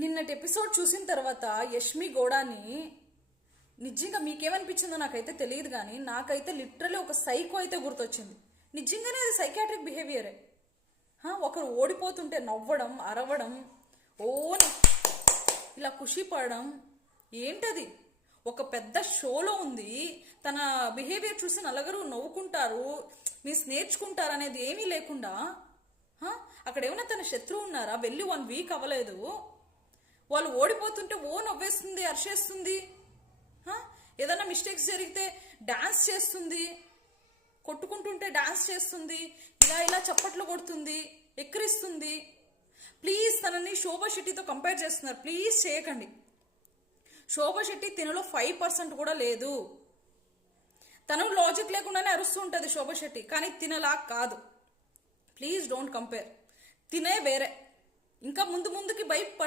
నిన్నటి ఎపిసోడ్ చూసిన తర్వాత యష్మి గోడాని నిజంగా మీకేమనిపించిందో నాకైతే తెలియదు, కానీ నాకైతే లిటరలీ ఒక సైకో అయితే గుర్తొచ్చింది. నిజంగానే అది సైకాట్రిక్ బిహేవియరే. ఒకరు ఓడిపోతుంటే నవ్వడం, అరవడం, ఓని ఇలా ఖుషి పడడం ఏంటది? ఒక పెద్ద షోలో ఉంది, తన బిహేవియర్ చూసి నలుగురు నవ్వుకుంటారు, మీరు నేర్చుకుంటారు అనేది ఏమీ లేకుండా అక్కడ ఏమైనా తన శత్రువు ఉన్నారా? వెళ్ళి 1 వీక్ అవ్వలేదు, వాళ్ళు ఓడిపోతుంటే ఓ నవ్వేస్తుంది, అరిచేస్తుంది, ఏదైనా మిస్టేక్స్ జరిగితే డాన్స్ చేస్తుంది, కొట్టుకుంటుంటే డాన్స్ చేస్తుంది, ఇలా ఇలా చప్పట్లు కొడుతుంది, ఎక్కిరిస్తుంది. ప్లీజ్ తనని శోభా శెట్టితో కంపేర్ చేస్తున్నారు, ప్లీజ్ చేయకండి. శోభా శెట్టి తినలో 5% కూడా లేదు. తను లాజిక్ లేకుండానే అరుస్తూ ఉంటుంది శోభా శెట్టి, కానీ తినలా కాదు. Please don't compare. తినే వేరే. ఇంకా ముందుకి బైక్